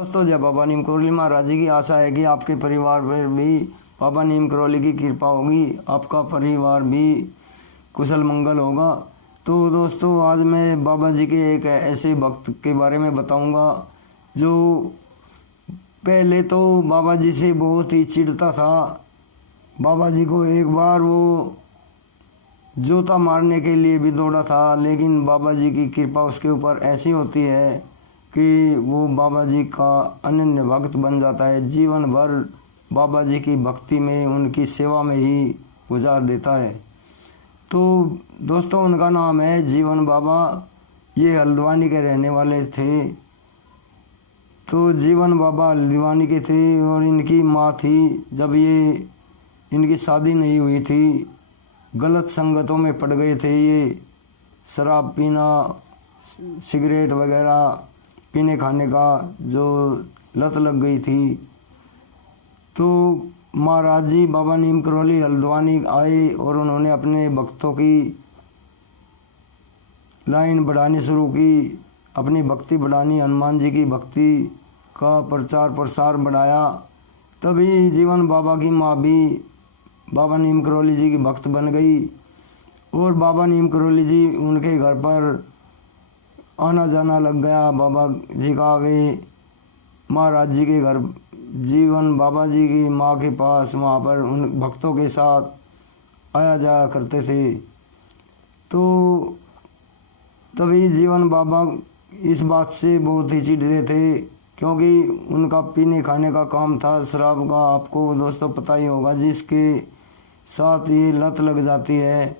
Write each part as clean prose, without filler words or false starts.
दोस्तों, जय बाबा नीम करोली महाराज जी की आशा है कि आपके परिवार पर भी बाबा नीम करोली की कृपा होगी, आपका परिवार भी कुशल मंगल होगा। तो दोस्तों, आज मैं बाबा जी के एक ऐसे भक्त के बारे में बताऊंगा जो पहले तो बाबा जी से बहुत ही चिढ़ता था। बाबा जी को एक बार वो जोता मारने के लिए भी दौड़ा था, लेकिन बाबा जी की कृपा उसके ऊपर ऐसी होती है कि वो बाबा जी का अनन्य भक्त बन जाता है। जीवन भर बाबा जी की भक्ति में, उनकी सेवा में ही गुजार देता है। तो दोस्तों, उनका नाम है जीवन बाबा। ये हल्द्वानी के रहने वाले थे। तो जीवन बाबा हल्द्वानी के थे और इनकी माँ थी, जब ये इनकी शादी नहीं हुई थी, गलत संगतों में पड़ गए थे। ये शराब पीना, सिगरेट वगैरह पीने खाने का जो लत लग गई थी। तो महाराज जी बाबा नीम करोली हल्द्वानी आए और उन्होंने अपने भक्तों की लाइन बढ़ानी शुरू की, अपनी भक्ति बढ़ानी, हनुमान जी की भक्ति का प्रचार प्रसार बढ़ाया। तभी जीवन बाबा की माँ भी बाबा नीम करोली जी की भक्त बन गई और बाबा नीम करोली जी उनके घर पर आना जाना लग गया बाबा जी का। वे महाराज जी के घर जीवन बाबा जी की माँ के पास वहाँ पर उन भक्तों के साथ आया जाया करते थे। तो तभी जीवन बाबा इस बात से बहुत ही चिढ़ते थे, क्योंकि उनका पीने खाने का काम था शराब का। आपको दोस्तों पता ही होगा, जिसके साथ ये लत लग जाती है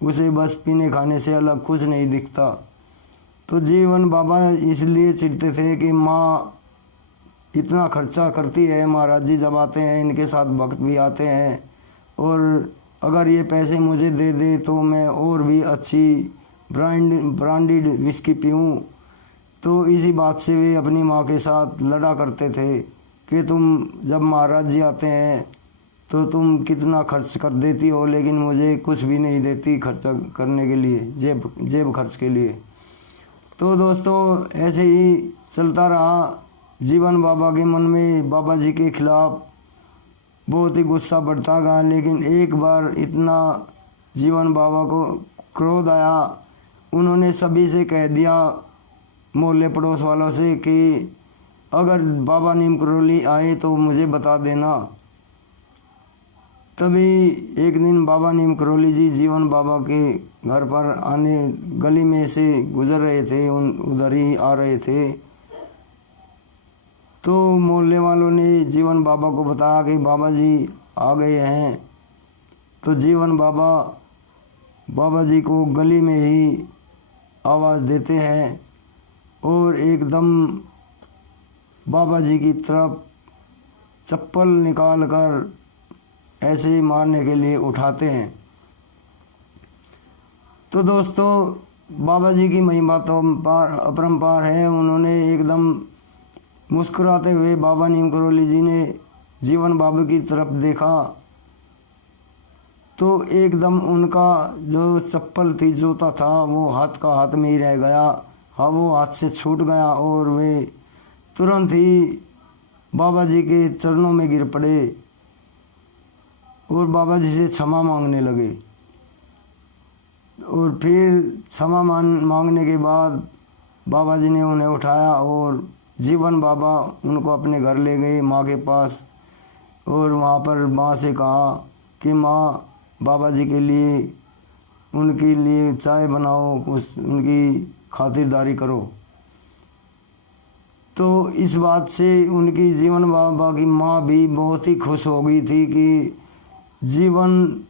उसे बस पीने खाने से अलग कुछ नहीं दिखता। तो जीवन बाबा इसलिए चिढ़ते थे कि माँ इतना खर्चा करती है, महाराज जी जब आते हैं इनके साथ भक्त भी आते हैं, और अगर ये पैसे मुझे दे दे तो मैं और भी अच्छी ब्रांडेड विस्की पीऊँ। तो इसी बात से वे अपनी माँ के साथ लड़ा करते थे कि तुम जब महाराज जी आते हैं तो तुम कितना खर्च कर देती हो, लेकिन मुझे कुछ भी नहीं देती खर्चा करने के लिए, जेब खर्च के लिए। तो दोस्तों, ऐसे ही चलता रहा। जीवन बाबा के मन में बाबा जी के खिलाफ बहुत ही गुस्सा बढ़ता गया, लेकिन एक बार इतना जीवन बाबा को क्रोध आया, उन्होंने सभी से कह दिया, मोहल्ले पड़ोस वालों से, कि अगर बाबा नीम करोली आए तो मुझे बता देना। तभी एक दिन बाबा नीम करोली जी जीवन बाबा के घर पर आने, गली में से गुजर रहे थे, उधर ही आ रहे थे। तो मोहल्ले वालों ने जीवन बाबा को बताया कि बाबा जी आ गए हैं। तो जीवन बाबा जी को गली में ही आवाज़ देते हैं और एकदम बाबा जी की तरफ चप्पल निकाल कर ऐसे ही मारने के लिए उठाते हैं। तो दोस्तों, बाबा जी की महिमा तो अपरंपार है। उन्होंने एकदम मुस्कुराते हुए बाबा नीम करोली जी ने जीवन बाबा की तरफ देखा तो एकदम उनका जो चप्पल थी, जोता था, वो हाथ में ही रह गया। हाँ, वो हाथ से छूट गया और वे तुरंत ही बाबा जी के चरणों में गिर पड़े और बाबा जी से क्षमा मांगने लगे। और फिर क्षमा मांगने के बाद बाबा जी ने उन्हें उठाया और जीवन बाबा उनको अपने घर ले गए, माँ के पास। और वहाँ पर माँ से कहा कि माँ, बाबा जी के लिए, उनके लिए चाय बनाओ, उनकी खातिरदारी करो। तो इस बात से उनकी जीवन बाबा की माँ भी बहुत ही खुश हो गई थी कि जीवन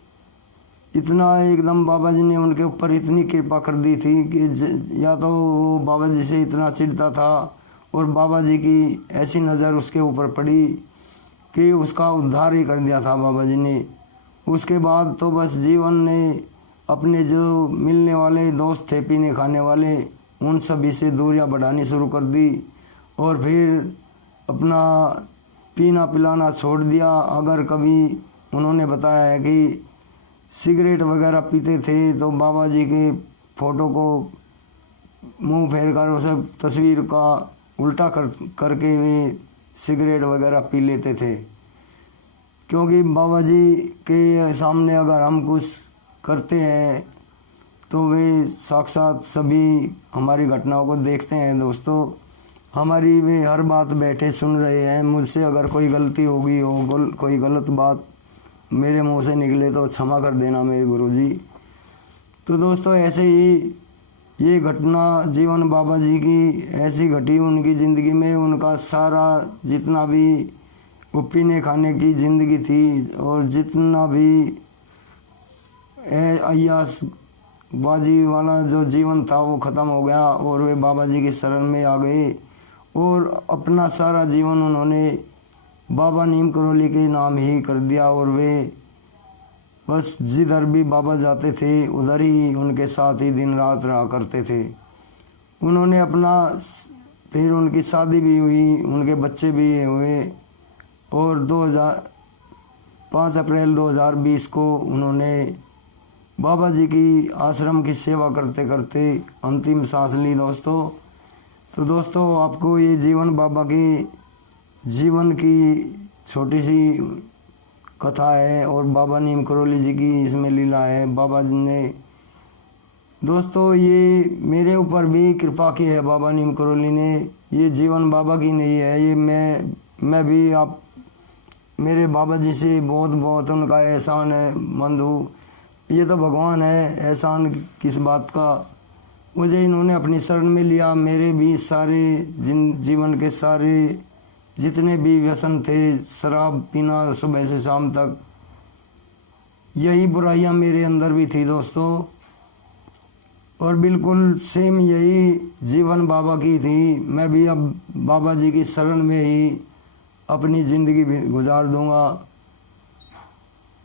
इतना एकदम बाबा जी ने उनके ऊपर इतनी कृपा कर दी थी कि या तो वो बाबा जी से इतना चिढ़ता था और बाबा जी की ऐसी नज़र उसके ऊपर पड़ी कि उसका उद्धार ही कर दिया था बाबा जी ने। उसके बाद तो बस जीवन ने अपने जो मिलने वाले दोस्त थे पीने खाने वाले, उन सभी से दूरियां बढ़ानी शुरू कर दी और फिर अपना पीना पिलाना छोड़ दिया। अगर कभी उन्होंने बताया है कि सिगरेट वगैरह पीते थे तो बाबा जी के फ़ोटो को मुंह फेर कर उसे तस्वीर का उल्टा करके वे सिगरेट वगैरह पी लेते थे। क्योंकि बाबा जी के सामने अगर हम कुछ करते हैं तो वे साक्षात सभी हमारी घटनाओं को देखते हैं दोस्तों। हमारी वे हर बात बैठे सुन रहे हैं। मुझसे अगर कोई गलती होगी हो, कोई गलत बात मेरे मुंह से निकले तो क्षमा कर देना मेरे गुरुजी। तो दोस्तों ऐसे ही ये घटना जीवन बाबा जी की ऐसी घटी उनकी ज़िंदगी में। उनका सारा जितना भी वो पीने खाने की ज़िंदगी थी और जितना भी अय्यास बाजी वाला जो जीवन था वो ख़त्म हो गया और वे बाबा जी की शरण में आ गए और अपना सारा जीवन उन्होंने बाबा नीम करौली के नाम ही कर दिया। और वे बस जिधर भी बाबा जाते थे उधर ही उनके साथ ही दिन रात रहा करते थे। उन्होंने अपना फिर उनकी शादी भी हुई, उनके बच्चे भी हुए और 5 अप्रैल 2020 को उन्होंने बाबा जी की आश्रम की सेवा करते करते अंतिम सांस ली दोस्तों। तो दोस्तों आपको ये जीवन बाबा के जीवन की छोटी सी कथा है और बाबा नीम करौली जी की इसमें लीला है। बाबा जी ने दोस्तों ये मेरे ऊपर भी कृपा की है बाबा नीम करौली ने। ये जीवन बाबा की नहीं है, ये मैं भी आप मेरे बाबा जी से बहुत बहुत उनका एहसान है मंद हूँ। ये तो भगवान है, एहसान किस बात का। मुझे इन्होंने अपनी शरण में लिया। मेरे भी सारे जीवन के सारे जितने भी व्यसन थे, शराब पीना सुबह से शाम तक, यही बुराइयां मेरे अंदर भी थी दोस्तों। और बिल्कुल सेम यही जीवन बाबा की थी। मैं भी अब बाबा जी की शरण में ही अपनी ज़िंदगी गुजार दूंगा।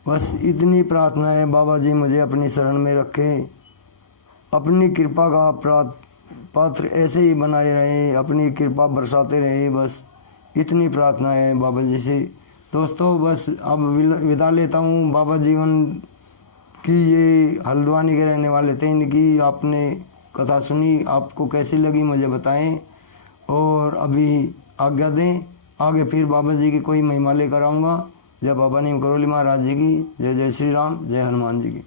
बस इतनी प्रार्थना है, बाबा जी मुझे अपनी शरण में रखें, अपनी कृपा का पात्र ऐसे ही बनाए रहें, अपनी कृपा बरसाते रहें। बस इतनी प्रार्थना है बाबा जी से दोस्तों। बस अब विदा लेता हूँ। बाबा जीवन की ये हल्द्वानी के रहने वाले थे, इनकी आपने कथा सुनी, आपको कैसी लगी मुझे बताएं और अभी आज्ञा दें। आगे फिर बाबा जी की कोई महिमा लेकर आऊँगा। जय बाबा नीम करौली महाराज जी की जय। जय श्री राम, जय हनुमान जी की।